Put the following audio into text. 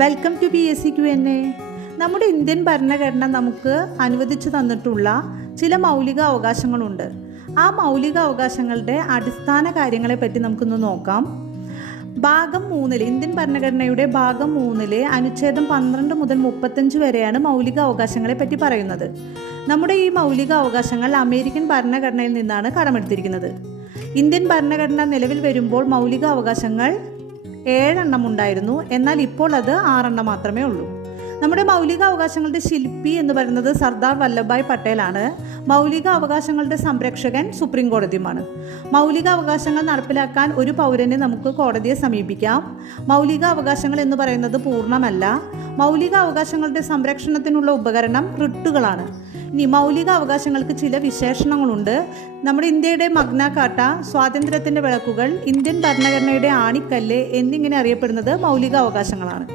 Welcome to PSC Q&A. നമ്മുടെ Indian ഭരണഘടന നമുക്ക് അനുവദിച്ചു തന്നിട്ടുള്ള ചില മൗലിക അവകാശങ്ങളുണ്ട്. ആ മൗലിക അവകാശങ്ങളുടെ അടിസ്ഥാന കാര്യങ്ങളെപ്പറ്റി നമുക്കൊന്ന് നോക്കാം. ഭാഗം 3 ഇന്ത്യൻ ഭരണഘടനയുടെ ഭാഗം 3 അനുച്ഛേദം 12 മുതൽ 35 വരെയാണ് മൗലിക അവകാശങ്ങളെ പറ്റി പറയുന്നത്. നമ്മുടെ ഈ മൗലിക അവകാശങ്ങൾ അമേരിക്കൻ ഭരണഘടനയിൽ നിന്നാണ് കടമെടുത്തിരിക്കുന്നത്. ഇന്ത്യൻ ഭരണഘടന നിലവിൽ വരുമ്പോൾ മൗലിക അവകാശങ്ങൾ 7 എണ്ണം ഉണ്ടായിരുന്നു. എന്നാൽ ഇപ്പോൾ അത് 6 എണ്ണം മാത്രമേ ഉള്ളൂ. നമ്മുടെ മൗലിക അവകാശങ്ങളുടെ ശില്പി എന്ന് പറയുന്നത് സർദാർ വല്ലഭായ് പട്ടേലാണ്. മൗലിക അവകാശങ്ങളുടെ സംരക്ഷകൻ സുപ്രീം കോടതിയുമാണ്. മൗലിക അവകാശങ്ങൾ നടപ്പിലാക്കാൻ ഒരു പൗരന് നമുക്ക് കോടതിയെ സമീപിക്കാം. മൗലിക അവകാശങ്ങൾ എന്ന് പറയുന്നത് പൂർണ്ണമല്ല. മൗലിക അവകാശങ്ങളുടെ സംരക്ഷണത്തിനുള്ള ഉപകരണം റിട്ടുകളാണ്. ഇനി മൗലിക അവകാശങ്ങൾക്ക് ചില വിശേഷണങ്ങളുണ്ട്. നമ്മുടെ ഇന്ത്യയുടെ മഗ്ന കാർട്ട, സ്വാതന്ത്ര്യത്തിൻ്റെ വിളക്കുകൾ, ഇന്ത്യൻ ഭരണഘടനയുടെ ആണിക്കല്ല് എന്നിങ്ങനെ അറിയപ്പെടുന്നത് മൗലിക അവകാശങ്ങളാണ്.